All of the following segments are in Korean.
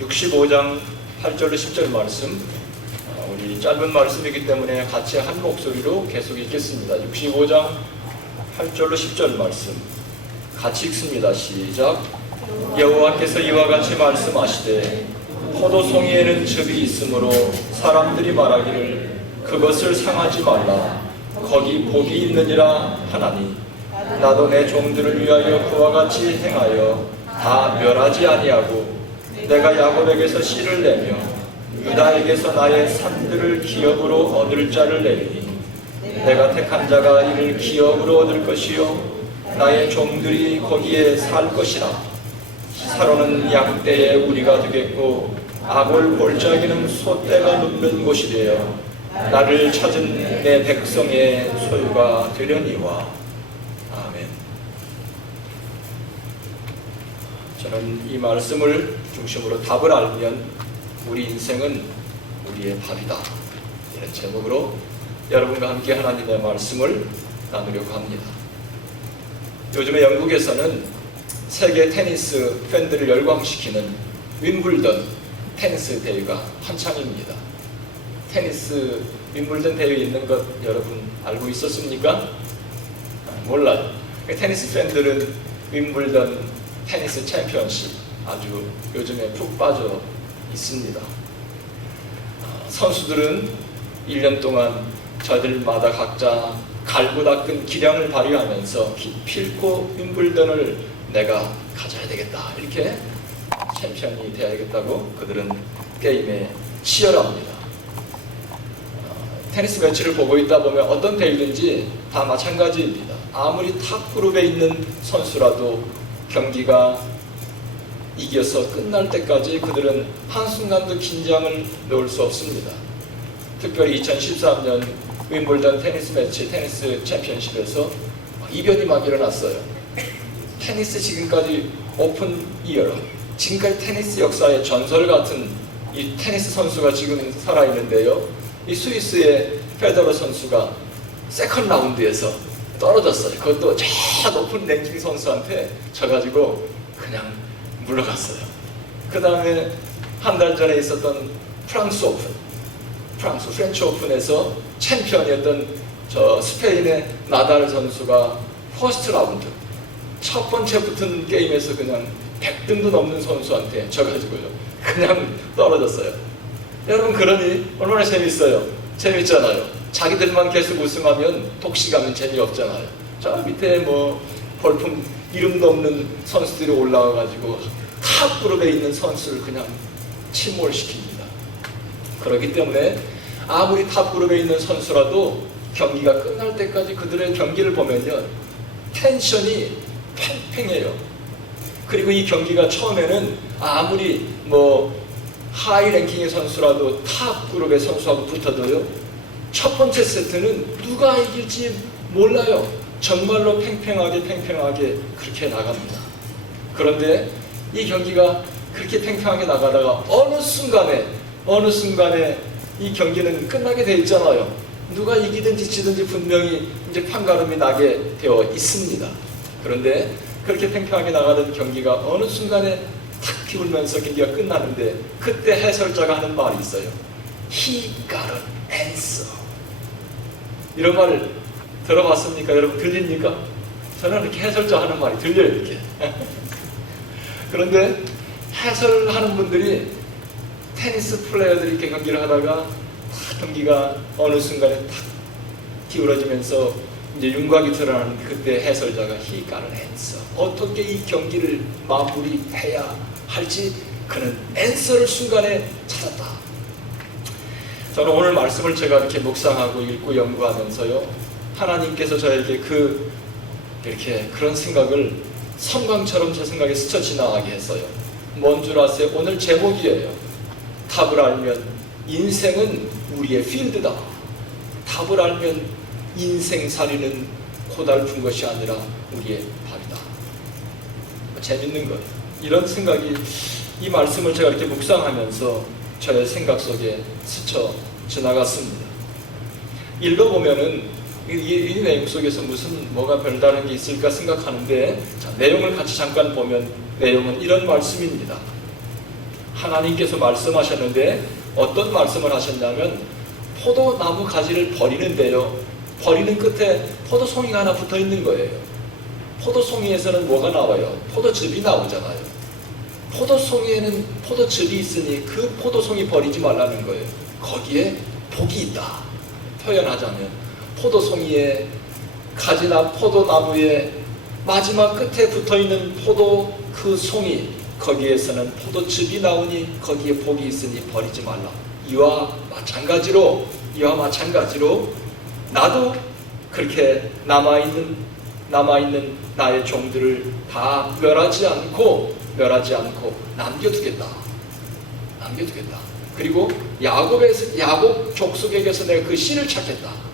65장 8절로 10절 말씀, 우리 짧은 말씀이기 때문에 같이 한 목소리로 계속 읽겠습니다. 65장 8절로 10절 말씀 같이 읽습니다. 시작. 여호와께서 이와 같이 말씀하시되 포도송이에는 즙이 있으므로 사람들이 말하기를 그것을 상하지 말라. 거기 복이 있느니라 하나니 나도 내 종들을 위하여 그와 같이 행하여 다 멸하지 아니하고 내가 야곱에게서 씨를 내며 유다에게서 나의 산들을 기업으로 얻을 자를 내리니 내가 택한 자가 이를 기업으로 얻을 것이요 나의 종들이 거기에 살 것이라. 사로는 양떼의 우리가 되겠고 아골 골짜기는 소떼가 눕는 곳이 되어 나를 찾은 내 백성의 소유가 되려니와. 아멘. 저는 이 말씀을 중심으로 답을 알면 우리 인생은 우리의 답이다, 이런 제목으로 여러분과 함께 하나님의 말씀을 나누려고 합니다. 요즘에 영국에서는 세계 테니스 팬들을 열광시키는 윈블던 테니스 대회가 한창입니다. 테니스 윈블던 대회에 있는 것 여러분 알고 있었습니까? 몰라요. 테니스 팬들은 윈블던 테니스 챔피언십 아주 요즘에 푹 빠져 있습니다. 선수들은 1년 동안 저들마다 각자 갈고 닦은 기량을 발휘하면서 기필코 윈블던을 내가 가져야 되겠다, 이렇게 챔피언이 되어야겠다고 그들은 게임에 치열합니다. 테니스 매치를 보고 있다 보면 어떤 대회든지 다 마찬가지입니다. 아무리 탑 그룹에 있는 선수라도 경기가 이겨서 끝날 때까지 그들은 한순간도 긴장을 놓을 수 없습니다. 특별히 2013년 윈블던 테니스 매치, 테니스 챔피언십에서 이변이 막 일어났어요. 테니스 지금까지 오픈 이어, 지금까지 테니스 역사의 전설 같은 이 테니스 선수가 지금 살아있는데요. 이 스위스의 페더러 선수가 세컨드 라운드에서 떨어졌어요. 그것도 저 높은 랭킹 선수한테 져가지고 그냥 물러갔어요. 그 다음에 한 달 전에 있었던 프렌치 오픈에서 챔피언이었던 저 스페인의 나달 선수가 퍼스트 라운드 첫 번째 붙은 게임에서 그냥 100등도 넘는 선수한테 져가지고요 그냥 떨어졌어요. 여러분, 그러니 얼마나 재밌어요? 재밌잖아요. 자기들만 계속 우승하면 독식하면 재미없잖아요. 저 밑에 뭐 볼품 이름도 없는 선수들이 올라와가지고 탑 그룹에 있는 선수를 그냥 침몰시킵니다. 그렇기 때문에 아무리 탑 그룹에 있는 선수라도 경기가 끝날 때까지 그들의 경기를 보면요 텐션이 팽팽해요. 그리고 이 경기가 처음에는 아무리 뭐 하이 랭킹의 선수라도 탑 그룹의 선수하고 붙어도요 첫 번째 세트는 누가 이길지 몰라요. 정말로 팽팽하게 그렇게 나갑니다. 그런데 이 경기가 그렇게 팽팽하게 나가다가 어느 순간에 이 경기는 끝나게 돼 있잖아요. 누가 이기든지 지든지 분명히 이제 판가름이 나게 되어 있습니다. 그런데 그렇게 팽팽하게 나가던 경기가 어느 순간에 탁 비울면서 경기가 끝나는데 그때 해설자가 하는 말이 있어요. He got an answer. 이런 말을 들어봤습니까? 여러분, 들립니까? 저는 이렇게 해설자 하는 말이 들려요, 이렇게. 그런데 해설하는 분들이 테니스 플레이어들이 이렇게 경기를 하다가 경기가 어느 순간에 탁 기울어지면서 이제 윤곽이 드러나는 그때 해설자가 He got an answer. 어떻게 이 경기를 마무리해야 할지 그는 앤서를 순간에 찾았다. 저는 오늘 말씀을 제가 이렇게 묵상하고 읽고 연구하면서요 하나님께서 저에게 이렇게 그런 생각을 섬광처럼 제 생각에 스쳐 지나가게 했어요. 뭔 줄 아세요? 오늘 제목이에요. 답을 알면 인생은 우리의 필드다. 답을 알면 인생살이는 고달픈 것이 아니라 우리의 밥이다. 재밌는 거예요. 이런 생각이 이 말씀을 제가 이렇게 묵상하면서 저의 생각 속에 스쳐 지나갔습니다. 읽어보면은 이 내용 속에서 뭐가 별다른 게 있을까 생각하는데 자, 내용을 같이 잠깐 보면 내용은 이런 말씀입니다. 하나님께서 말씀하셨는데 어떤 말씀을 하셨냐면 포도나무 가지를 버리는데요, 버리는 끝에 포도송이가 하나 붙어 있는 거예요. 포도송이에서는 뭐가 나와요? 포도즙이 나오잖아요. 포도송이에는 포도즙이 있으니 그 포도송이 버리지 말라는 거예요. 거기에 복이 있다. 표현하자면 포도송이에 가지나 포도나무에 마지막 끝에 붙어있는 포도 그 송이, 거기에서는 포도즙이 나오니 거기에 복이 있으니 버리지 말라. 이와 마찬가지로 나도 그렇게 남아있는 나의 종들을 다 멸하지 않고 남겨두겠다. 그리고 야곱 족속에게서 내가 그 씨를 찾겠다.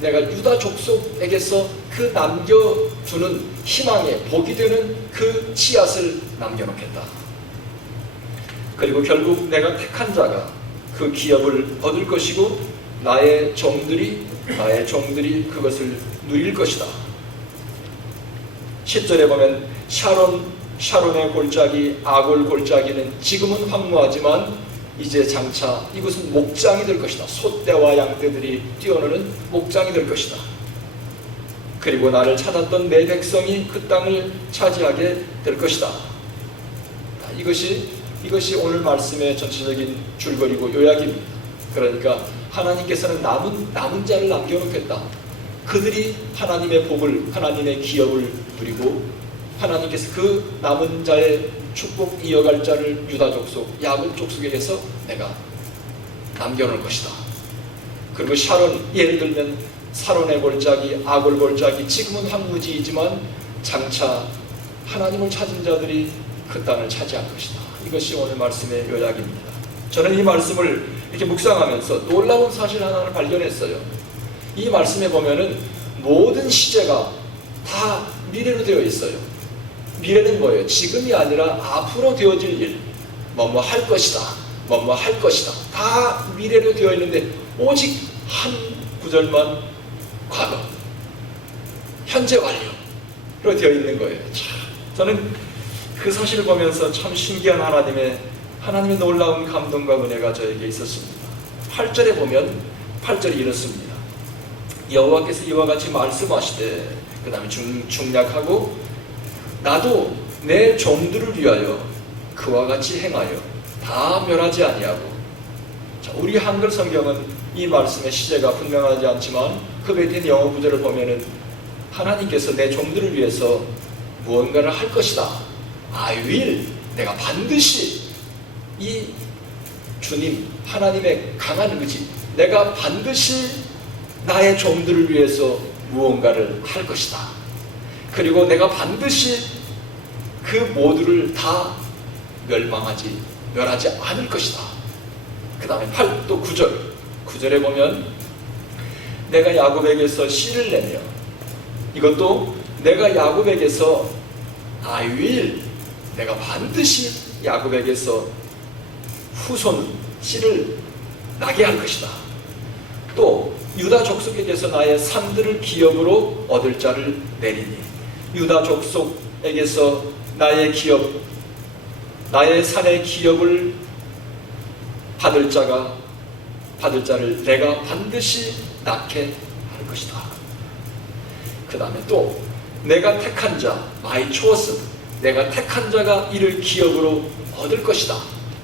내가 유다 족속에게서 그 남겨두는 희망의 복이 되는 그 씨앗을 남겨놓겠다. 그리고 결국 내가 택한 자가 그 기업을 얻을 것이고 나의 종들이 그것을 누릴 것이다. 10절에 보면 샤론의 골짜기 아골 골짜기는 지금은 황무하지만 이제 장차 이곳은 목장이 될 것이다. 소떼와 양떼들이 뛰어노는 목장이 될 것이다. 그리고 나를 찾았던 내 백성이 그 땅을 차지하게 될 것이다. 이것이 오늘 말씀의 전체적인 줄거리고 요약입니다. 그러니까 하나님께서는 남은 자를 남겨놓겠다. 그들이 하나님의 복을, 하나님의 기업을 누리고 하나님께서 그 남은 자의 축복 이어갈 자를 유다 족속, 야곱 족속에게서 내가 남겨놓을 것이다. 그리고 예를 들면 사론의 골짜기, 아골 골짜기, 지금은 황무지이지만 장차 하나님을 찾은 자들이 그 땅을 차지할 것이다. 이것이 오늘 말씀의 요약입니다. 저는 이 말씀을 이렇게 묵상하면서 놀라운 사실 하나를 발견했어요. 이 말씀에 보면은 모든 시제가 다 미래로 되어 있어요. 미래는 뭐예요? 지금이 아니라 앞으로 되어질 일, 뭐뭐 할 것이다, 뭐뭐 할 것이다. 다 미래로 되어 있는데 오직 한 구절만 과거, 현재 완료로 되어 있는 거예요. 저는 그 사실을 보면서 참 신기한 하나님의 놀라운 감동과 은혜가 저에게 있었습니다. 8절에 보면 8절이 이렇습니다. 여호와께서 이와 같이 말씀하시되, 그 다음에 중략하고 나도 내 종들을 위하여 그와 같이 행하여 다 멸하지 아니하고. 자, 우리 한글 성경은 이 말씀의 시제가 분명하지 않지만 그 베틴 영어 구절을 보면은 하나님께서 내 종들을 위해서 무언가를 할 것이다. I will, 내가 반드시, 이 주님 하나님의 강한 의지, 내가 반드시 나의 종들을 위해서 무언가를 할 것이다. 그리고 내가 반드시 그 모두를 다 멸하지 않을 것이다. 그 다음에 8또 9절에 보면 내가 야곱에게서 씨를 내며, 이것도 내가 야곱에게서 I will, 내가 반드시 야곱에게서 후손 씨를 나게 할 것이다. 또 유다 족속에게서 나의 산들을 기업으로 얻을 자를 내리니, 유다 족속에게서 나의 산의 기업을 받을 자를 내가 반드시 낳게 할 것이다. 그 다음에 또 내가 택한 자, my chosen, 내가 택한 자가 이를 기업으로 얻을 것이다.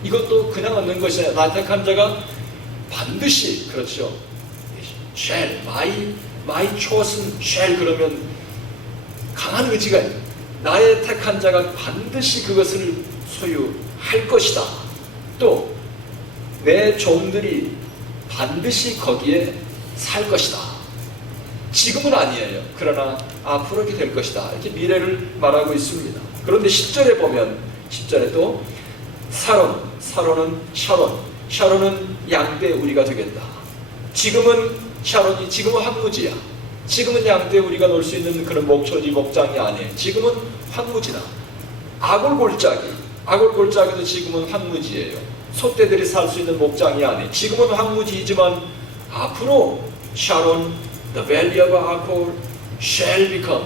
이것도 그냥 얻는 것이 아니라 나 택한 자가 반드시, 그렇죠, shall, my chosen shall, 그러면 강한 의지가 있는, 나의 택한 자가 반드시 그것을 소유할 것이다. 또 내 종들이 반드시 거기에 살 것이다. 지금은 아니에요. 그러나 앞으로 이렇게 될 것이다. 이렇게 미래를 말하고 있습니다. 그런데 10절에 보면, 10절에 또 샤론은 양떼 우리가 되겠다. 지금은 황무지야. 지금은 양떼 우리가 놀 수 있는 그런 목초지, 목장이 아니에요. 지금은 황무지다. 아골 골짜기도 지금은 황무지예요. 소떼들이 살 수 있는 목장이 아니에요. 지금은 황무지이지만 앞으로 샤론, the valley of Achor shall become,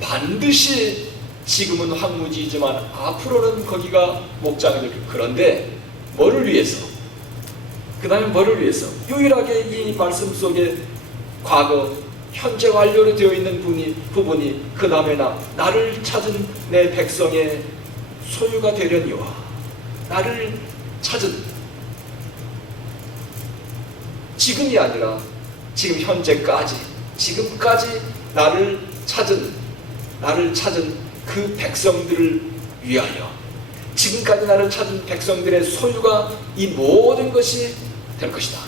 반드시 지금은 황무지이지만 앞으로는 거기가 목장이 될. 그런데 뭐를 위해서? 그 다음에 뭐를 위해서? 유일하게 이 말씀 속에 과거, 현재 완료로 되어 있는 부분이 그 다음에 나를 찾은 내 백성의 소유가 되려니와, 나를 찾은, 지금이 아니라 지금 현재까지, 지금까지 나를 찾은 그 백성들을 위하여, 지금까지 나를 찾은 백성들의 소유가 이 모든 것이 될 것이다.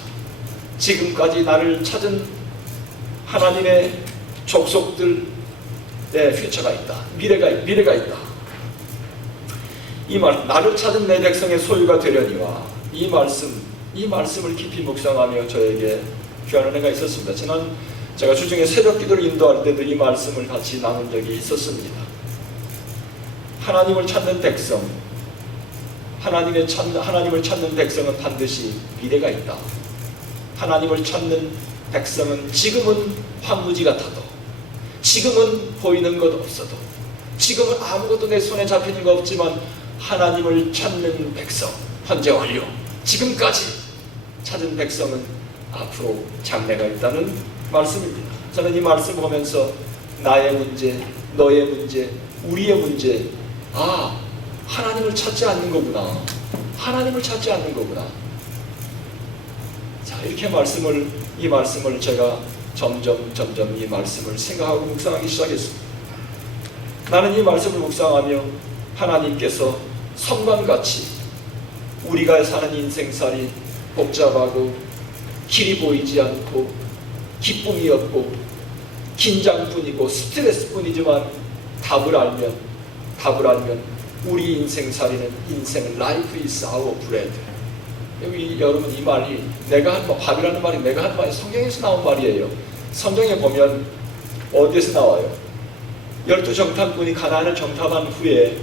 지금까지 나를 찾은 하나님의 족속들의 퓨처가 있다. 미래가 있다. 나를 찾은 내 백성의 소유가 되려니와, 이 말씀을 깊이 묵상하며 저에게 귀한 은혜가 있었습니다. 지난 제가 주중에 새벽 기도를 인도할 때도 이 말씀을 같이 나눈 적이 있었습니다. 하나님을 찾는 백성, 하나님을 찾는 백성은 반드시 미래가 있다. 하나님을 찾는 백성은 지금은 황무지 같아도, 지금은 보이는 것 없어도, 지금은 아무것도 내 손에 잡히는 거 없지만 하나님을 찾는 백성, 현재 완료, 지금까지 찾은 백성은 앞으로 장래가 있다는 말씀입니다. 저는 이 말씀을 보면서 나의 문제, 너의 문제, 우리의 문제, 하나님을 찾지 않는 거구나. 하나님을 찾지 않는 거구나. 자, 이렇게 이 말씀을 제가 점점 이 말씀을 생각하고 묵상하기 시작했습니다. 나는 이 말씀을 묵상하며 하나님께서 섬광같이 우리가 사는 인생살이 복잡하고 길이 보이지 않고 기쁨이 없고 긴장뿐이고 스트레스뿐이지만 답을 알면 우리 인생살이는, 인생은 life is our bread. 여기 여러분, 이 말이 밥이라는 말이 내가 한 말이 성경에서 나온 말이에요. 성경에 보면 어디에서 나와요? 12정탐꾼이 가나안을 정탐한 후에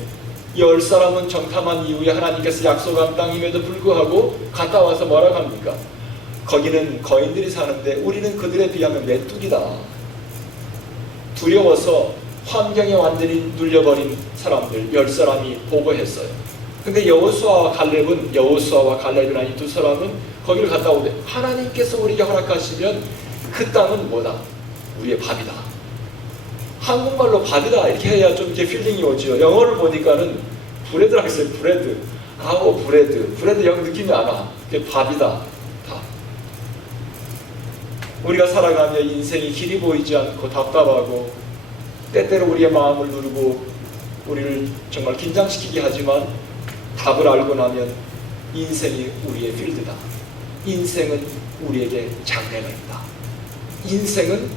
10사람은 정탐한 이후에 하나님께서 약속한 땅임에도 불구하고 갔다 와서 뭐라고 합니까? 거기는 거인들이 사는데 우리는 그들에 비하면 메뚜기다. 두려워서 환경에 완전히 눌려버린 사람들 10사람이 보고했어요. 근데 여호수아와 갈렙이나 이 두 사람은 거기를 갔다 오되, 하나님께서 우리에게 허락하시면 그 땅은 뭐다? 우리의 밥이다. 한국말로 밥이다 이렇게 해야 좀 이렇게 필링이 오죠. 영어를 보니까는 브레드라고 했어요. 브레드. 브레드 영 느낌이 안 와. 그게 밥이다. 밥. 우리가 살아가며 인생이 길이 보이지 않고 답답하고 때때로 우리의 마음을 누르고 우리를 정말 긴장시키게 하지만 답을 알고 나면 인생이 우리의 필드다. 인생은 우리에게 장래가 있다. 인생은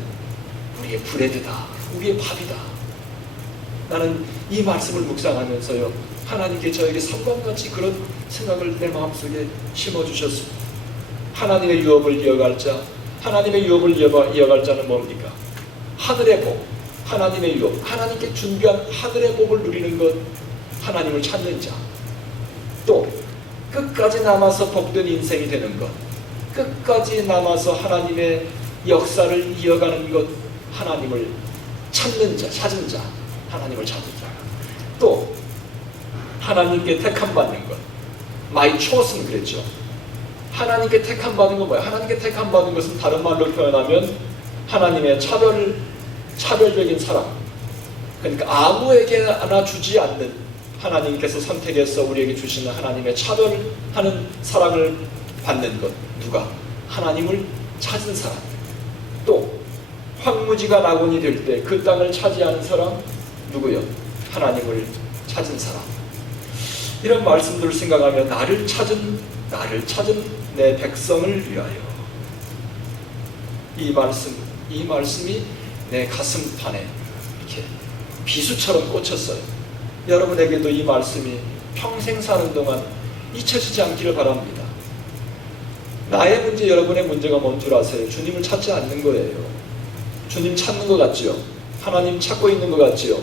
우리의 브레드다. 우리의 밥이다. 나는 이 말씀을 묵상하면서요, 하나님께 저에게 섬광같이 그런 생각을 내 마음속에 심어주셨습니다. 하나님의 유업을 이어갈 자, 하나님의 유업을 이어갈 자는 뭡니까? 하늘의 복, 하나님의 유업, 하나님께 준비한 하늘의 복을 누리는 것, 하나님을 찾는 자. 또 끝까지 남아서 복된 인생이 되는 것, 끝까지 남아서 하나님의 역사를 이어가는 것, 하나님을 찾는 자, 하나님을 찾는 자. 또 하나님께 택함 받는 것, my chosen 그랬죠. 하나님께 택함 받은 건 뭐야? 하나님께 택함 받은 것은 다른 말로 표현하면 하나님의 차별적인 사랑. 그러니까 아무에게나 주지 않는, 하나님께서 선택해서 우리에게 주시는 하나님의 차별하는 사랑을 받는 것. 누가? 하나님을 찾은 사람. 또 황무지가 낙원이 될 때 그 땅을 차지하는 사람 누구요? 하나님을 찾은 사람. 이런 말씀들을 생각하며 나를 찾은 내 백성을 위하여, 이 말씀이 내 가슴판에 이렇게 비수처럼 꽂혔어요. 여러분에게도 이 말씀이 평생 사는 동안 잊혀지지 않기를 바랍니다. 나의 문제, 여러분의 문제가 뭔 줄 아세요? 주님을 찾지 않는 거예요. 주님 찾는 것 같지요? 하나님 찾고 있는 것 같지요?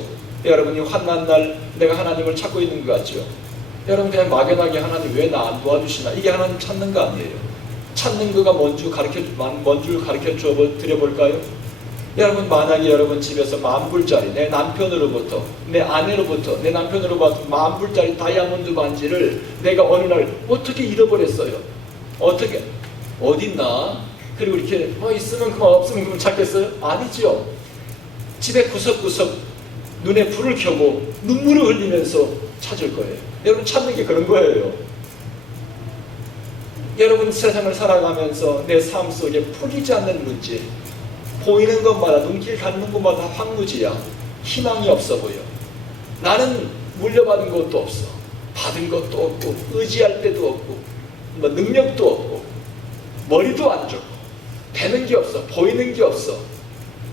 여러분이 환난 날 내가 하나님을 찾고 있는 것 같지요? 여러분 그냥 막연하게 하나님 왜 나 안 도와주시나, 이게 하나님 찾는 거 아니에요. 찾는 거가 뭔 줄 가르쳐 드려볼까요? 여러분, 만약에 여러분 집에서 10,000불짜리 내 남편으로부터, 내 아내로부터, 내 남편으로부터 10,000불짜리 다이아몬드 반지를 내가 어느 날 어떻게 잃어버렸어요? 어떻게? 어딨나? 그리고 이렇게 있으면 그만 없으면 그만 찾겠어요? 아니죠. 집에 구석구석 눈에 불을 켜고 눈물을 흘리면서 찾을 거예요. 여러분, 찾는 게 그런 거예요. 여러분, 세상을 살아가면서 내 삶 속에 풀리지 않는 문제, 보이는 것마다, 눈길 닿는 것마다 황무지야. 희망이 없어 보여. 나는 물려받은 것도 없어. 받은 것도 없고, 의지할 데도 없고, 능력도 없고, 머리도 안 좋고, 되는 게 없어. 보이는 게 없어.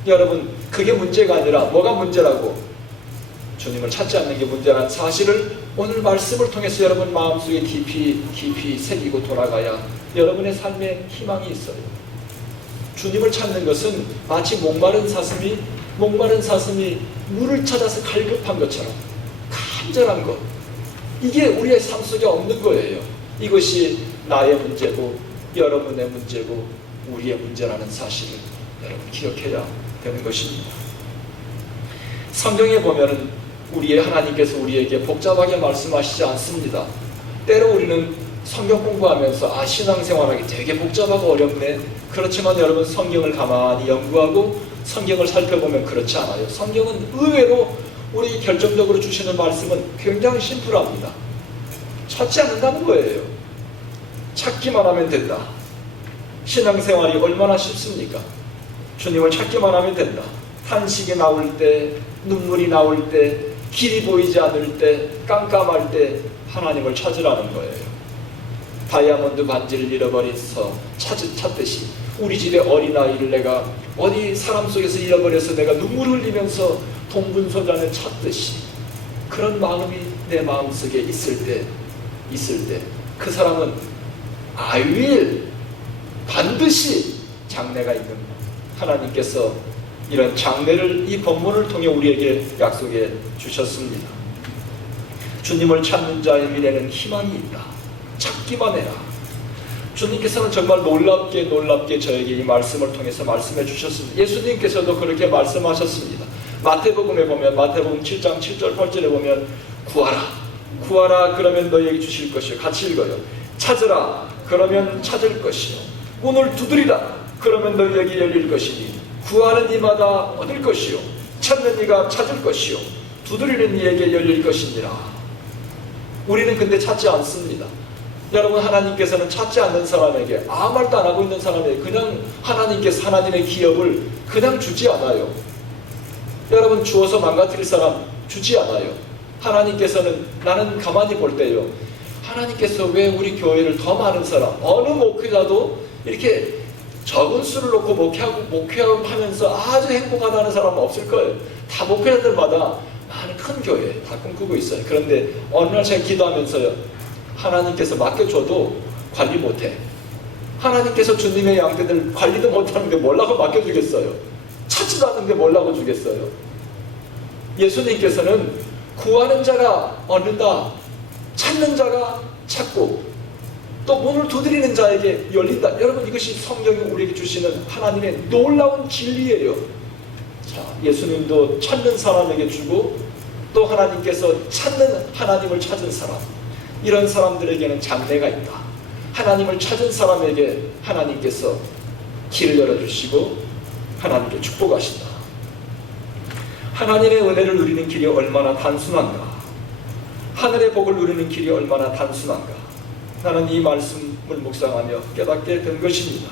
여러분, 그게 문제가 아니라 뭐가 문제라고? 주님을 찾지 않는 게 문제라는 사실을 오늘 말씀을 통해서 여러분 마음속에 깊이 새기고 돌아가야 여러분의 삶에 희망이 있어요. 주님을 찾는 것은 마치 목마른 사슴이 물을 찾아서 갈급한 것처럼 간절한 것, 이게 우리의 삶 속에 없는 거예요. 이것이 나의 문제고 여러분의 문제고 우리의 문제라는 사실을 여러분 기억해야 되는 것입니다. 성경에 보면은 우리의 하나님께서 우리에게 복잡하게 말씀하시지 않습니다. 때로 우리는 성경 공부하면서 신앙생활하기 되게 복잡하고 어렵네. 그렇지만 여러분, 성경을 가만히 연구하고 성경을 살펴보면 그렇지 않아요. 성경은 의외로 우리 결정적으로 주시는 말씀은 굉장히 심플합니다. 찾지 않는다는 거예요. 찾기만 하면 된다. 신앙생활이 얼마나 쉽습니까? 주님을 찾기만 하면 된다. 탄식이 나올 때, 눈물이 나올 때, 길이 보이지 않을 때, 깜깜할 때 하나님을 찾으라는 거예요. 다이아몬드 반지를 잃어버려서 찾듯이 우리 집의 어린아이를 내가 어디 사람 속에서 잃어버려서 내가 눈물 흘리면서 동분서장을 찾듯이 그런 마음이 내 마음속에 있을 때 그 사람은 반드시 장래가 있는 하나님께서 이런 장래를 이 본문을 통해 우리에게 약속해 주셨습니다. 주님을 찾는 자의 미래는 희망이 있다. 찾기만 해라. 주님께서는 정말 놀랍게 저에게 이 말씀을 통해서 말씀해 주셨습니다. 예수님께서도 그렇게 말씀하셨습니다. 마태복음에 보면 마태복음 7장 7절 8절에 보면 구하라 그러면 너희에게 주실 것이요. 같이 읽어요. 찾으라 그러면 찾을 것이요. 문을 두드리라 그러면 너희에게 열릴 것이니 구하는 이마다 얻을 것이요 찾는 이가 찾을 것이요 두드리는 이에게 열릴 것이니라. 우리는 근데 찾지 않습니다. 여러분, 하나님께서는 찾지 않는 사람에게, 아무 말도 안 하고 있는 사람에게 그냥 하나님께서 하나님의 기업을 그냥 주지 않아요. 여러분, 주어서 망가뜨릴 사람 주지 않아요. 하나님께서는, 나는 가만히 볼 때요, 하나님께서 왜 우리 교회를 더 많은 사람, 어느 목회자도 이렇게 적은 수를 놓고 목회하고 하면서 아주 행복하다는 사람은 없을 거예요. 다 목회자들마다 많은 큰 교회 다 꿈꾸고 있어요. 그런데 어느 날 제가 기도하면서요, 하나님께서 맡겨줘도 관리 못해. 하나님께서 주님의 양떼들 관리도 못하는데 뭐라고 맡겨주겠어요? 찾지도 않는데 뭐라고 주겠어요? 예수님께서는 구하는 자가 얻는다, 찾는 자가 찾고 또 문을 두드리는 자에게 열린다. 여러분, 이것이 성경이 우리에게 주시는 하나님의 놀라운 진리예요. 자, 예수님도 찾는 사람에게 주고 또 하나님께서 찾는 하나님을 찾은 사람, 이런 사람들에게는 장래가 있다. 하나님을 찾은 사람에게 하나님께서 길을 열어주시고 하나님께 축복하신다. 하나님의 은혜를 누리는 길이 얼마나 단순한가, 하늘의 복을 누리는 길이 얼마나 단순한가, 나는 이 말씀을 묵상하며 깨닫게 된 것입니다.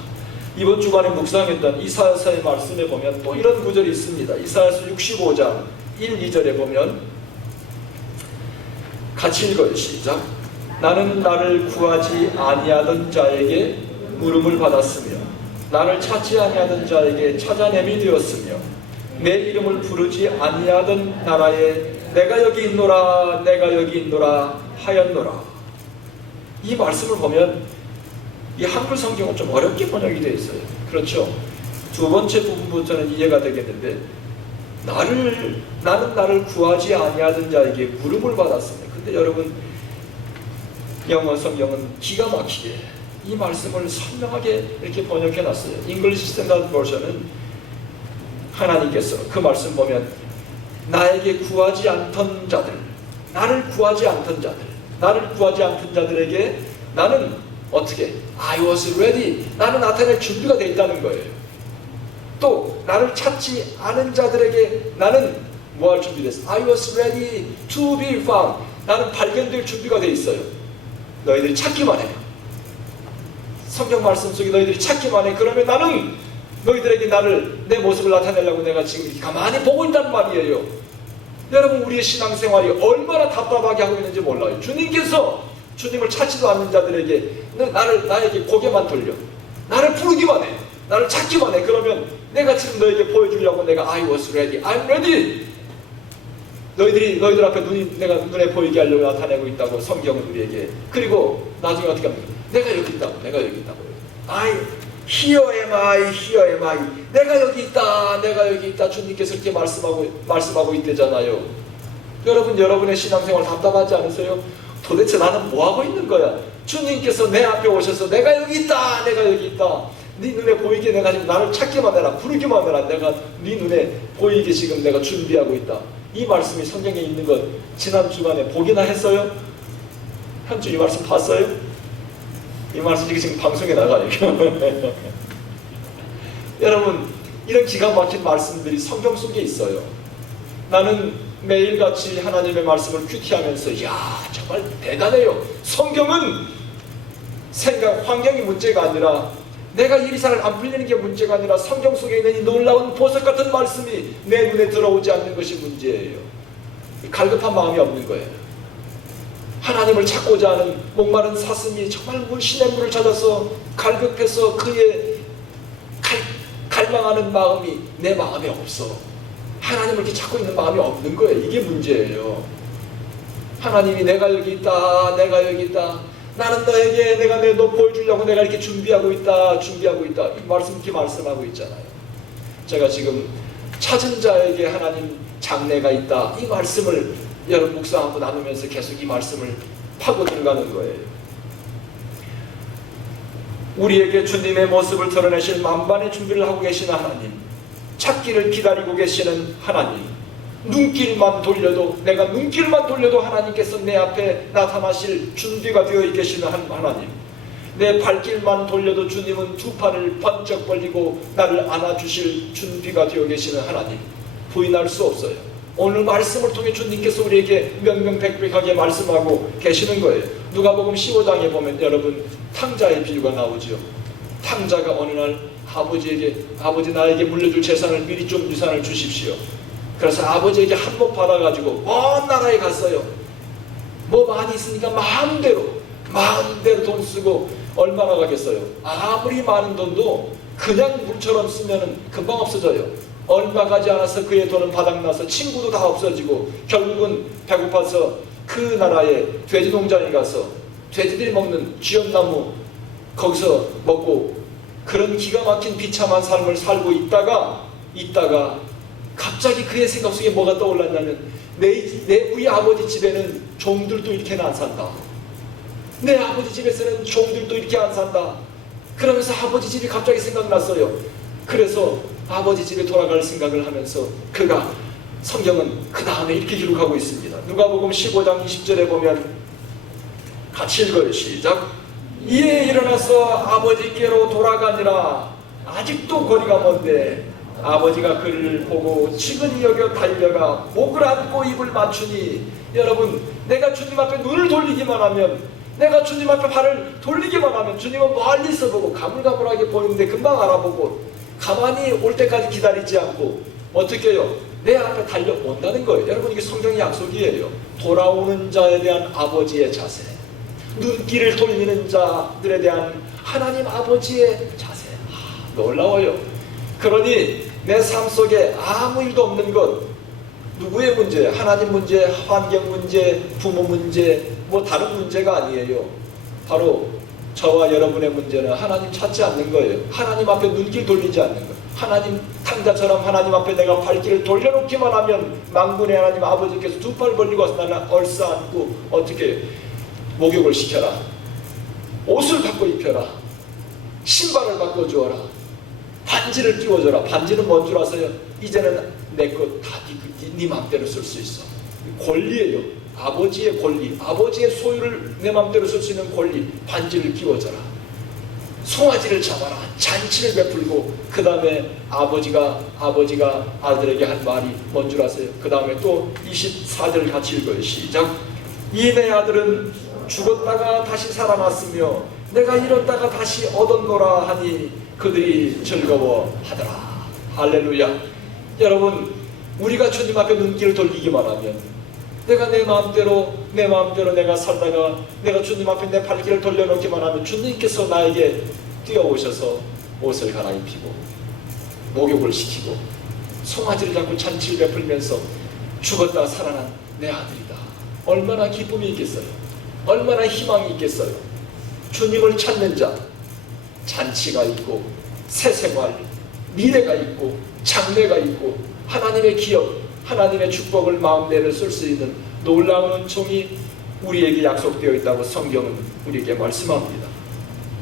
이번 주간에 묵상했던 이사야서의 말씀에 보면 또 이런 구절이 있습니다. 이사야서 65장 1, 2절에 보면 같이 읽어요. 시작. 나는 나를 구하지 아니하던 자에게 물음을 받았으며 나를 찾지 아니하던 자에게 찾아냄이 되었으며 내 이름을 부르지 아니하던 나라에 내가 여기 있노라 내가 여기 있노라 하였노라. 이 말씀을 보면 이 한글 성경은 좀 어렵게 번역이 되어 있어요. 그렇죠? 두 번째 부분부터는 이해가 되겠는데, 나는 나를 구하지 아니하던 자에게 물음을 받았습니다. 근데 여러분, 영어 성경은 기가 막히게 이 말씀을 선명하게 이렇게 번역해 놨어요. English Standard Version은 하나님께서 그 말씀 보면 나에게 구하지 않던 자들, 나를 구하지 않던 자들, 나를 구하지 않던 자들에게 나는 어떻게? I was ready. 나는 나타낼 준비가 되어 있다는 거예요. 또 나를 찾지 않은 자들에게 나는 뭐 할 준비됐어? I was ready to be found. 나는 발견될 준비가 되어 있어요. 너희들이 찾기만 해. 성경 말씀 속에 너희들이 찾기만 해. 그러면 나는 너희들에게 내 모습을 나타내려고 내가 지금 이렇게 가만히 보고 있단 말이에요. 여러분, 우리의 신앙생활이 얼마나 답답하게 하고 있는지 몰라요. 주님께서 주님을 찾지도 않는 자들에게 나에게 고개만 돌려. 나를 부르기만 해. 나를 찾기만 해. 그러면 내가 지금 너에게 보여주려고 내가 I was ready. I'm ready. 너희들 앞에 내가 눈에 보이게 하려고 나타내고 있다고 성경은 우리에게. 그리고 나중에 어떻게 합니까? 내가 여기 있다고. Here am I. 내가 여기 있다. 주님께서 이렇게 말씀하고 있대잖아요. 여러분, 여러분의 신앙생활 답답하지 않으세요? 도대체 나는 뭐 하고 있는 거야? 주님께서 내 앞에 오셔서 내가 여기 있다. 네 눈에 보이게 내가 지금 나를 찾기만 해라. 부르기만 해라. 내가 네 눈에 보이게 지금 내가 준비하고 있다. 이 말씀이 성경에 있는 것 지난 주간에 보기나 했어요? 현주 이 말씀 봤어요? 이 말씀이 지금 방송에 나가요. 여러분, 이런 기가 막힌 말씀들이 성경 속에 있어요. 나는 매일같이 하나님의 말씀을 큐티하면서 정말 대단해요. 성경은 환경이 문제가 아니라 내가 일이 잘 안 풀리는 게 문제가 아니라 성경 속에 있는 이 놀라운 보석 같은 말씀이 내 눈에 들어오지 않는 것이 문제예요. 갈급한 마음이 없는 거예요. 하나님을 찾고자 하는 목마른 사슴이 정말 신의 물을 찾아서 갈급해서 그의 갈망하는 마음이 내 마음에 없어. 하나님을 이렇게 찾고 있는 마음이 없는 거예요. 이게 문제예요. 하나님이 내가 여기 있다. 나는 너에게 너 보여주려고 내가 이렇게 준비하고 있다. 이 말씀 이렇게 말씀하고 있잖아요. 제가 지금 찾은 자에게 하나님 장래가 있다. 이 말씀을 여러분 묵상하고 나누면서 계속 이 말씀을 파고 들어가는 거예요. 우리에게 주님의 모습을 드러내실 만반의 준비를 하고 계시는 하나님, 찾기를 기다리고 계시는 하나님, 내가 눈길만 돌려도 하나님께서 내 앞에 나타나실 준비가 되어 계시는 하나님, 내 발길만 돌려도 주님은 두 팔을 번쩍 벌리고 나를 안아주실 준비가 되어 계시는 하나님, 부인할 수 없어요. 오늘 말씀을 통해 주님께서 우리에게 명명백백하게 말씀하고 계시는 거예요. 누가복음 15장에 보면 여러분 탕자의 비유가 나오죠. 탕자가 어느 날 아버지 나에게 물려줄 재산을 미리 좀 유산을 주십시오. 그래서 아버지에게 한몫 받아가지고 먼 나라에 갔어요. 뭐 많이 있으니까 마음대로 돈 쓰고 얼마나 가겠어요. 아무리 많은 돈도 그냥 물처럼 쓰면 금방 없어져요. 얼마 가지 않아서 그의 돈은 바닥나서 친구도 다 없어지고 결국은 배고파서 그 나라의 돼지 농장에 가서 돼지들이 먹는 쥐엄나무 거기서 먹고 그런 기가 막힌 비참한 삶을 살고 있다가 갑자기 그의 생각 속에 뭐가 떠올랐냐면 우리 아버지 집에는 종들도 이렇게는 안 산다. 내 아버지 집에서는 종들도 이렇게 안 산다. 그러면서 아버지 집이 갑자기 생각났어요. 그래서 아버지 집에 돌아갈 생각을 하면서 성경은 그 다음에 이렇게 기록하고 있습니다. 누가복음 15장 20절에 보면 같이 읽어요. 시작. 이에 일어나서 아버지께로 돌아가니라. 아직도 거리가 먼데 아버지가 그를 보고 치근히 여겨 달려가 목을 안고 입을 맞추니, 여러분 내가 주님 앞에 눈을 돌리기만 하면, 내가 주님 앞에 발을 돌리기만 하면 주님은 멀리서 보고 가물가물하게 보이는데 금방 알아보고 가만히 올 때까지 기다리지 않고 어떻게 해요? 내 앞에 달려온다는 거예요. 여러분 이게 성경의 약속이에요. 돌아오는 자에 대한 아버지의 자세, 눈길을 돌리는 자들에 대한 하나님 아버지의 자세, 놀라워요. 그러니 내 삶 속에 아무 일도 없는 것, 누구의 문제? 하나님 문제, 환경 문제, 부모 문제, 뭐 다른 문제가 아니에요. 바로 저와 여러분의 문제는 하나님 찾지 않는 거예요. 하나님 앞에 눈길 돌리지 않는 거예요. 하나님 탕자처럼 하나님 앞에 내가 발길을 돌려놓기만 하면 만군의 하나님 아버지께서 두 팔 벌리고 와서 나를 얼싸안고 어떻게 목욕을 시켜라, 옷을 바꿔 입혀라, 신발을 바꿔주어라, 반지를 끼워줘라. 반지는 뭔 줄 아세요? 이제는 내 것 다 네 맘대로 쓸 수 있어. 권리예요. 아버지의 권리, 아버지의 소유를 내 맘대로 쓸 수 있는 권리. 반지를 끼워줘라. 송아지를 잡아라. 잔치를 베풀고, 그 다음에 아버지가 아들에게 한 말이 뭔 줄 아세요? 그 다음에 또 24절 같이 읽어요. 시작. 이 내 아들은 죽었다가 다시 살아났으며 내가 잃었다가 다시 얻었노라 하니 그들이 즐거워하더라. 할렐루야. 여러분, 우리가 주님 앞에 눈길을 돌리기만 하면, 내가 내 마음대로 내가 살다가 내가 주님 앞에 내 발길을 돌려놓기만 하면 주님께서 나에게 뛰어오셔서 옷을 갈아입히고 목욕을 시키고 송아지를 잡고 잔치를 베풀면서 죽었다 살아난 내 아들이다. 얼마나 기쁨이 있겠어요. 얼마나 희망이 있겠어요. 주님을 찾는 자, 잔치가 있고 새 생활, 미래가 있고 장래가 있고 하나님의 기업, 하나님의 축복을 마음대로 쓸 수 있는 놀라운 은총이 우리에게 약속되어 있다고 성경은 우리에게 말씀합니다.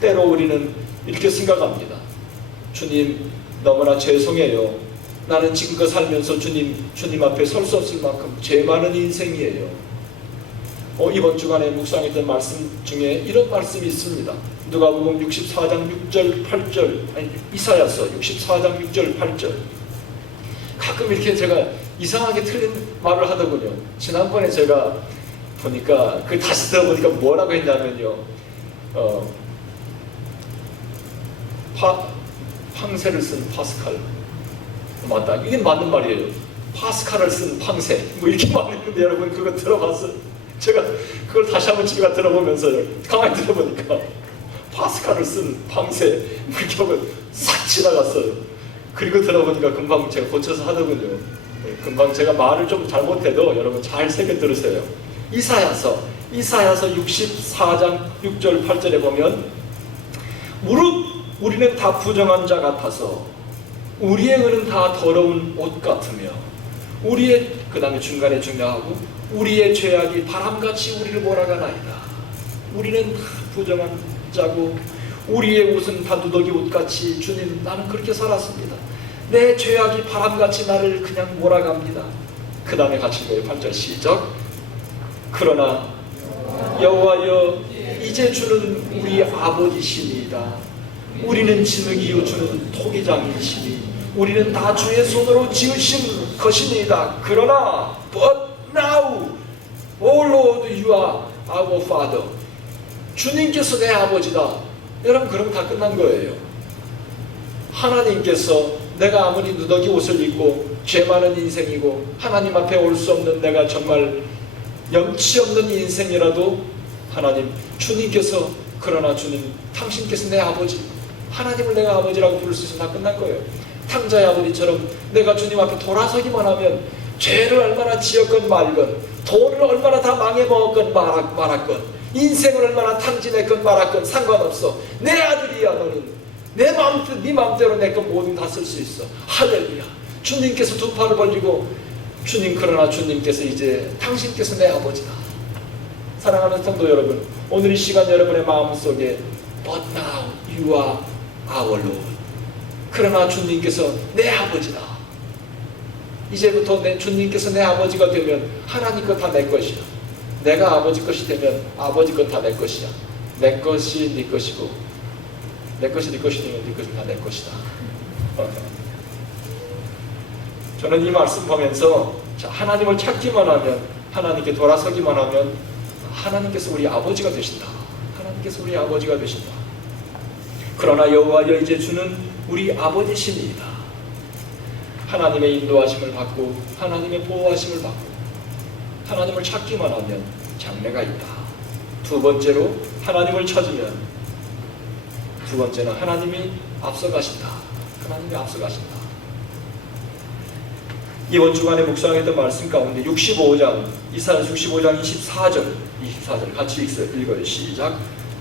때로 우리는 이렇게 생각합니다. 주님, 너무나 죄송해요. 나는 지금껏 살면서 주님 앞에 설 수 없을 만큼 죄 많은 인생이에요. 이번 주간에 묵상했던 말씀 중에 이런 말씀이 있습니다. 누가복음 64장 6절 8절, 이사야서 64장 6절 8절. 가끔 이렇게 제가 이상하게 틀린 말을 하더군요. 지난번에 제가 보니까 다시 들어보니까 뭐라고 했냐면요, 팡세를 쓴 파스칼, 맞다, 이게 맞는 말이에요. 파스칼을 쓴 팡세, 뭐 이렇게 말했는데 여러분 그거 들어봤어요? 제가 그걸 다시 한번 집에 가 들어보면서요, 가만히 들어보니까 파스칼을 쓴 팡세 이렇게 하면 싹 지나갔어요. 그리고 들어보니까 금방 제가 고쳐서 하더군요. 금방 제가 말을 좀 잘못해도 여러분 잘 새겨 들으세요. 이사야서 64장 6절 8절에 보면, 무릇 우리는 다 부정한 자 같아서 우리의 의는 다 더러운 옷 같으며 우리의, 그 다음에 중간에 중요하고, 우리의 죄악이 바람같이 우리를 몰아가나이다. 우리는 다 부정한 자고 우리의 옷은 다 누더기 옷같이, 주님 나는 그렇게 살았습니다. 내 죄악이 바람같이 나를 그냥 몰아갑니다. 그 다음에 같이 읽어요. 8절 시작. 그러나 여호와여, 이제 주는 우리 아버지시니이다. 우리는 진흙이요 주는 토기장이시니 우리는 다 주의 손으로 지으신 것이니이다. 그러나 but now, O Lord, you are our Father. 주님께서 내 아버지다. 여러분, 그럼 다 끝난 거예요. 하나님께서, 내가 아무리 누더기 옷을 입고 죄 많은 인생이고 하나님 앞에 올 수 없는 내가 정말 염치 없는 인생이라도, 하나님, 주님께서, 그러나 주님, 당신께서 내 아버지, 하나님을 내가 아버지라고 부를 수 있으면 다 끝난 거예요. 탕자의 아버지처럼 내가 주님 앞에 돌아서기만 하면, 죄를 얼마나 지었건 말건, 돈을 얼마나 다 망해먹었건 말았건, 인생을 얼마나 탕진했건 말았건 상관없어. 내 아들이야. 너는 네 마음대로 내 것 모든 다 쓸 수 있어. 할렐루야. 주님께서 두 팔을 벌리고, 주님, 그러나 주님께서 이제 당신께서 내 아버지다. 사랑하는 성도 여러분, 오늘 이 시간 여러분의 마음속에 But now you are our Lord. 그러나 주님께서 내 아버지다. 이제부터 주님께서 내 아버지가 되면 하나님 것 다 내 것이야. 내가 아버지 것이 되면 아버지 것 다 내 것이야. 내 것이 네 것이고, 내 것이 네 것이 되면 네 것이 다 내 것이다. 저는 이 말씀 보면서, 하나님을 찾기만 하면, 하나님께 돌아서기만 하면 하나님께서 우리 아버지가 되신다. 하나님께서 우리 아버지가 되신다. 그러나 여호와여, 이제 주는 우리 아버지시니이다. 하나님의 인도하심을 받고 하나님의 보호하심을 받고 하나님을 찾기만 하면 장래가 있다. 두 번째로, 하나님을 찾으면, 두 번째는 하나님이 앞서가신다. 하나님이 앞서가신다. 이번 주간에 묵상했던 말씀 가운데 65장, 이사야서 65장 24절 같이 읽어요. 시작.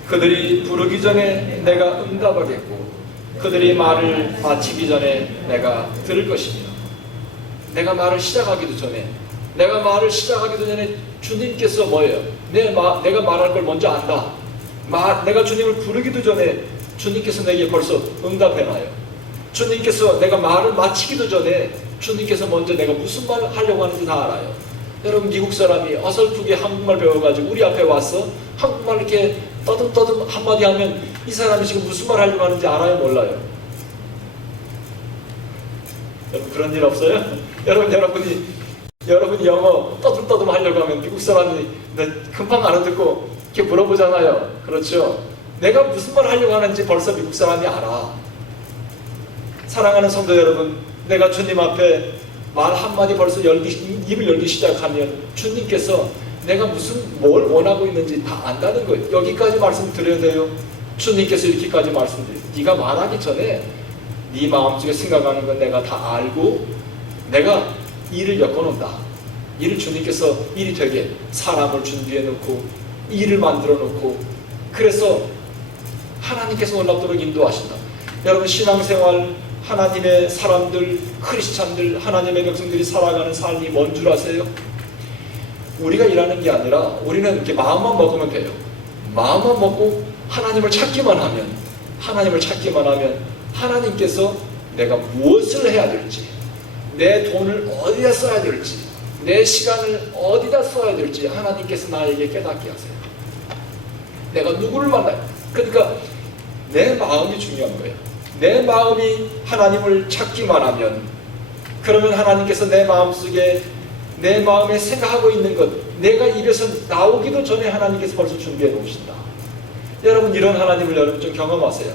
그들이 부르기 전에 내가 응답하겠고 그들이 말을 마치기 전에 내가 들을 것이며, 내가 말을 시작하기도 전에 주님께서 뭐예요? 내가 말할 걸 먼저 안다. 내가 주님을 부르기도 전에 주님께서 내게 벌써 응답해놔요. 주님께서 내가 말을 마치기도 전에 주님께서 먼저 내가 무슨 말을 하려고 하는지 다 알아요. 여러분, 미국 사람이 어설프게 한국말 배워가지고 우리 앞에 와서 한국말 이렇게 떠듬떠듬 한마디 하면 이 사람이 지금 무슨 말 하려고 하는지 알아요, 몰라요? 여러분, 그런 일 없어요? 여러분이 영어 떠듬떠듬 하려고 하면 미국 사람이 금방 알아듣고 이렇게 물어보잖아요. 그렇죠? 내가 무슨 말 하려고 하는지 벌써 미국 사람이 알아. 사랑하는 성도 여러분, 내가 주님 앞에 말 한마디 벌써 입을 열기 시작하면 주님께서 내가 뭘 원하고 있는지 다 안다는 거예요. 여기까지 말씀드려야 돼요. 주님께서 이렇게까지 말씀드려요. 네가 말하기 전에 네 마음속에 생각하는 건 내가 다 알고 내가 일을 엮어놓는다. 일을 주님께서 일이 되게 사람을 준비해 놓고 일을 만들어 놓고 그래서 하나님께서 놀랍도록 인도하신다. 여러분, 신앙생활 하나님의 사람들, 크리스찬들, 하나님의 백성들이 살아가는 삶이 뭔 줄 아세요? 우리가 일하는 게 아니라 우리는 이렇게 마음만 먹으면 돼요. 마음만 먹고 하나님을 찾기만 하면 하나님께서 내가 무엇을 해야 될지, 내 돈을 어디다 써야 될지, 내 시간을 어디다 써야 될지 하나님께서 나에게 깨닫게 하세요. 내가 누구를 만나요? 그러니까 내 마음이 중요한 거예요. 내 마음이 하나님을 찾기만 하면 그러면 하나님께서 내 마음속에 내 마음에 생각하고 있는 것 내가 입에서 나오기도 전에 하나님께서 벌써 준비해 놓으신다. 여러분, 이런 하나님을 여러분 좀 경험하세요.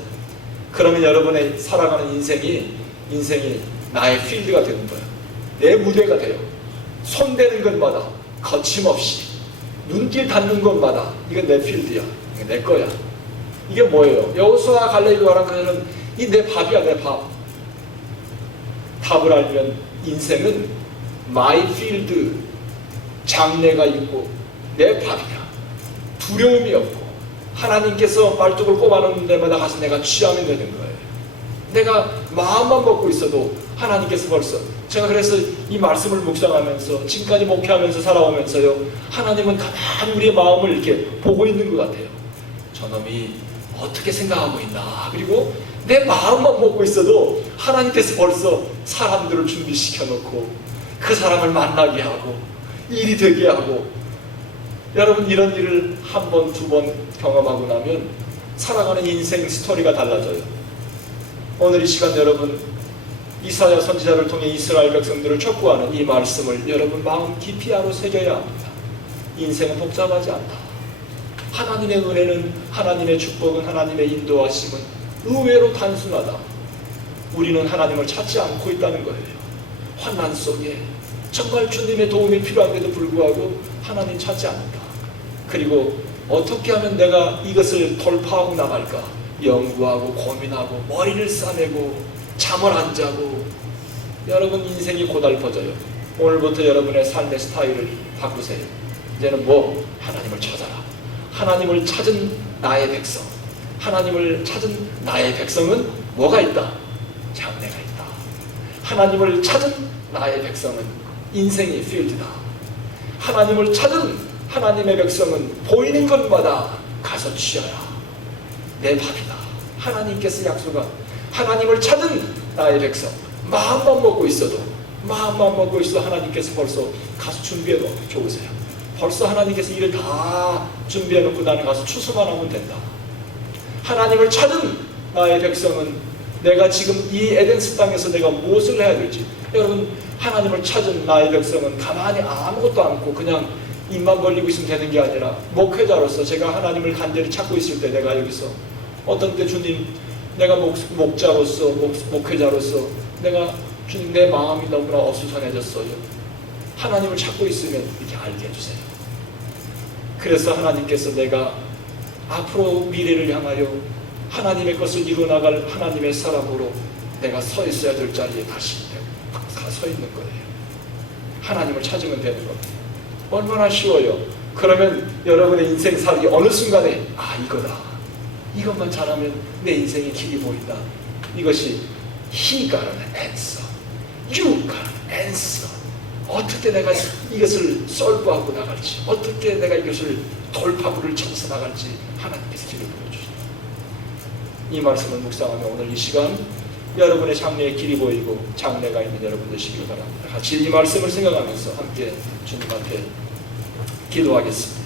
그러면 여러분의 살아가는 인생이 나의 필드가 되는 거예요. 내 무대가 돼요. 손대는 것마다 거침없이 눈길 닿는 것마다 이건 내 필드야. 이게 내 거야. 이게 뭐예요? 여호수아 갈렙이라는 것은 이 내 밥이야, 내 밥. 답을 알면 인생은 마이 필드, 장래가 있고 내 밥이야. 두려움이 없고 하나님께서 말뚝을 꼽아놓는 데마다 가서 내가 취하면 되는 거예요. 내가 마음만 먹고 있어도 하나님께서 벌써 제가 그래서 이 말씀을 묵상하면서 지금까지 목회하면서 살아오면서요, 하나님은 가만히 우리의 마음을 이렇게 보고 있는 것 같아요. 저놈이 어떻게 생각하고 있나. 그리고 내 마음만 먹고 있어도 하나님께서 벌써 사람들을 준비시켜 놓고 그 사람을 만나게 하고 일이 되게 하고. 여러분, 이런 일을 한 번, 두 번 경험하고 나면 살아가는 인생 스토리가 달라져요. 오늘 이 시간 여러분, 이사야 선지자를 통해 이스라엘 백성들을 촉구하는 이 말씀을 여러분 마음 깊이 알아 새겨야 합니다. 인생은 복잡하지 않다. 하나님의 은혜는, 하나님의 축복은, 하나님의 인도하심은 의외로 단순하다. 우리는 하나님을 찾지 않고 있다는 거예요. 환난 속에 정말 주님의 도움이 필요한데도 불구하고 하나님 찾지 않는다. 그리고 어떻게 하면 내가 이것을 돌파하고 나갈까 연구하고 고민하고 머리를 싸매고 잠을 안 자고. 여러분, 인생이 고달퍼져요. 오늘부터 여러분의 삶의 스타일을 바꾸세요. 이제는 하나님을 찾아라. 하나님을 찾은 나의 백성, 하나님을 찾은 나의 백성은 뭐가 있다? 장래가 있다. 하나님을 찾은 나의 백성은 인생의 필드다. 하나님을 찾은 하나님의 백성은 보이는 것마다 가서 취하라. 내 밥이다. 하나님께서 약속한 하나님을 찾은 나의 백성, 마음만 먹고 있어도 하나님께서 벌써 가서 준비해 놓으세요. 벌써 하나님께서 일을 다 준비해 놓고 나는 가서 추수만 하면 된다. 하나님을 찾은 나의 백성은 내가 지금 이 에덴스 땅에서 내가 무엇을 해야 될지. 여러분, 하나님을 찾은 나의 백성은 가만히 아무것도 않고 그냥 입만 벌리고 있으면 되는 게 아니라, 목회자로서 제가 하나님을 간절히 찾고 있을 때 내가 여기서 어떤 때 주님, 내가 목자로서 목회자로서 내가 주님 내 마음이 너무나 어수선해졌어요. 하나님을 찾고 있으면 이렇게 알게 해주세요. 그래서 하나님께서 내가 앞으로 미래를 향하여 하나님의 것을 이루어나갈 하나님의 사람으로 내가 서 있어야 될 자리에 다시 서 있는 거예요. 하나님을 찾으면 되는 겁니다. 얼마나 쉬워요. 그러면 여러분의 인생 살기 어느 순간에 이거다. 이것만 잘하면 내 인생의 길이 보인다. 이것이 He got an answer. You got an answer. 어떻게 내가 이것을 솔브하고 나갈지, 어떻게 내가 이것을 돌파구를 쳐서 나갈지 하나님께서 길을 보여주신다. 이 말씀을 묵상하며 오늘 이 시간 여러분의 장래의 길이 보이고 장래가 있는 여러분 되시길 바랍니다. 같이 이 말씀을 생각하면서 함께 주님 앞에 기도하겠습니다.